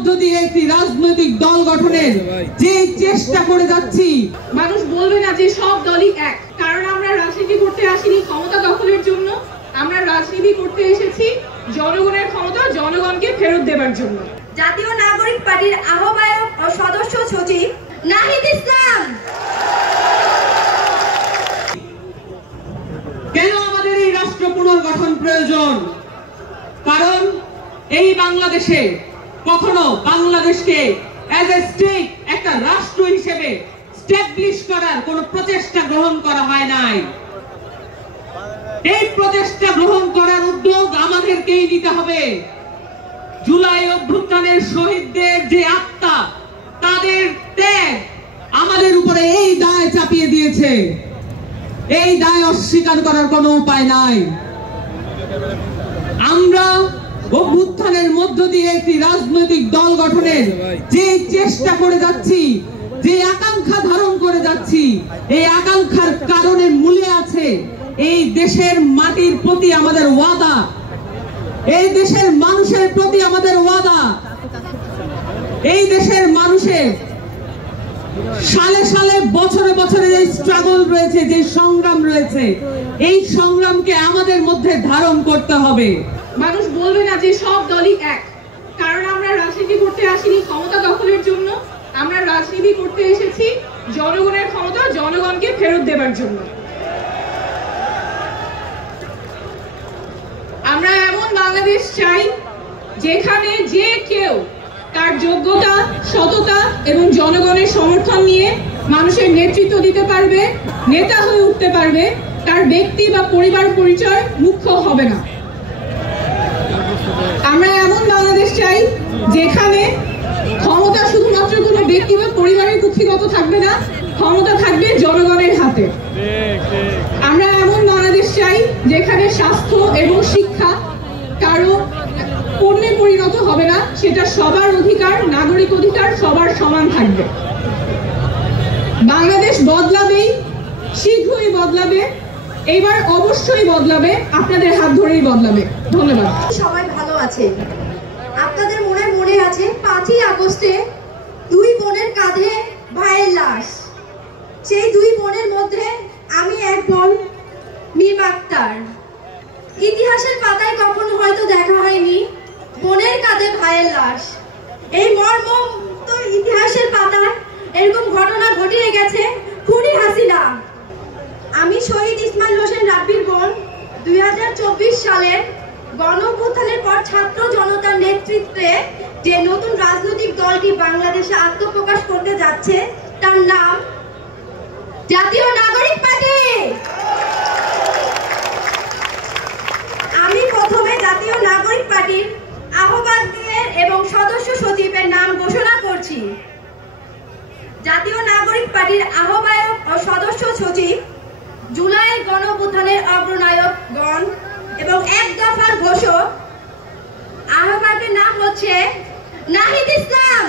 মধ্য দিয়ে একটি রাজনৈতিক দল গঠনের যে চেষ্টা করে যাচ্ছি, মানুষ বলবে না যে সব দলই এক, কারণ আমরা রাজনীতি করতে আসিনি ক্ষমতা দখলের জন্য। আমরা রাজনীতি করতে এসেছি জনগণের ক্ষমতা জনগণকে ফেরত দেবার জন্য। জাতীয় নাগরিক পার্টির আহ্বায়ক ও সদস্য সচিব নাহিদ ইসলাম। কেন আমাদের এই রাষ্ট্র পুনর্গঠন প্রয়োজন? কারণ এই বাংলাদেশে কখনো বাংলাদেশকে অ্যাজ এ স্টেট একটা রাষ্ট্র হিসেবে স্ট্যাবলিশ করার কোন প্রচেষ্টা গ্রহণ করা হয় নাই। এই প্রচেষ্টা গ্রহণ করার উদ্যোগ আমাদেরকেই নিতে হবে। জুলাই অভ্যুত্থানের শহীদদের যে আত্মা, তাদের ত্যাগ আমাদের উপরে এই দায় চাপিয়ে দিয়েছে। এই দায় অস্বীকার করার কোনো উপায় নাই। আমরা অভ্যুত্থানের মধ্য দিয়ে একটি রাজনৈতিক দল গঠনের যে চেষ্টা করে যাচ্ছি, যে আকাঙ্ক্ষা ধারণ করে যাচ্ছি, এই আকাঙ্ক্ষার কারণে মূলে আছে এই দেশের মাটির প্রতি আমাদের ওয়াদা, এই দেশের মানুষের প্রতি আমাদের ওয়াদা। এই দেশের মানুষের সালে সালে বছরে বছরে যে স্ট্রাগল রয়েছে, যে সংগ্রাম রয়েছে, এই সংগ্রামকে আমাদের মধ্যে ধারণ করতে হবে। মানুষ বলবে না যে সব দলই এক, কারণ আমরা রাজনীতি করতে আসিনি ক্ষমতা দখলের জন্য। আমরা রাজনীতি করতে এসেছি জনগণের ক্ষমতা জনগণকে ফেরত দেবার জন্য। আমরা এমন বাংলাদেশ চাই যেখানে যে কেউ তার যোগ্যতা, সততা এবং জনগণের সমর্থন নিয়ে মানুষের নেতৃত্ব দিতে পারবে, নেতা হয়ে উঠতে পারবে। তার ব্যক্তি বা পরিবার পরিচয় মুখ্য হবে না। আমরা এমন বাংলাদেশ চাই যেখানে ক্ষমতা শুধুমাত্র কোনো ব্যক্তি বা পরিবারের কুক্ষিগত থাকবে না, ক্ষমতা থাকবে জনগণের হাতে। আমরা এমন বাংলাদেশ চাই যেখানে স্বাস্থ্য এবং শিক্ষা কারো পণ্যে পরিণত হবে না, সেটা সবার অধিকার, নাগরিক অধিকার সবার সমান থাকবে। বাংলাদেশ বদলাবেই, শীঘ্রই বদলাবে, এবার অবশ্যই বদলাবে, আপনাদের হাত ধরেই বদলাবে। ধন্যবাদ। সবাই ভালো আছে। আপনাদের মনে আছে 5ই আগস্টে দুই বোনের কাঁধে ভাইয়ের লাশ। সেই দুই বোনের মধ্যে আমি এক বোন মিম আক্তার। ইতিহাসের পাতায় কখনো হয়তো দেখা হয়নি বোনের কাঁধে ভাইয়ের লাশ। এই মর্ম তো ইতিহাসের পাতায় এরকম ঘটনা ঘটিয়ে গেছে খুনি হাসিনা। আমি শহীদ ইসমাইল হোসেন রাব্বির বোন। 2024 সালের গণঅভ্যুত্থানের পর ছাত্র জনতার নেতৃত্বে যে নতুন রাজনৈতিক দলটি বাংলাদেশে আত্মপ্রকাশ করতে যাচ্ছে, তার নাম জাতীয় নাগরিক পার্টি। আমি প্রথমে জাতীয় নাগরিক পার্টির আহ্বায়ক এবং সদস্য সচিবের নাম ঘোষণা করছি। জাতীয় নাগরিক পার্টির আহ্বায়ক ও সদস্য সচিব, জুলাইয়ের গণঅভ্যুত্থানের অগ্রনায়কগণ এবং এক দফার ঘোষক। আহ্বায়কের নাম হচ্ছে নাহিদ ইসলাম।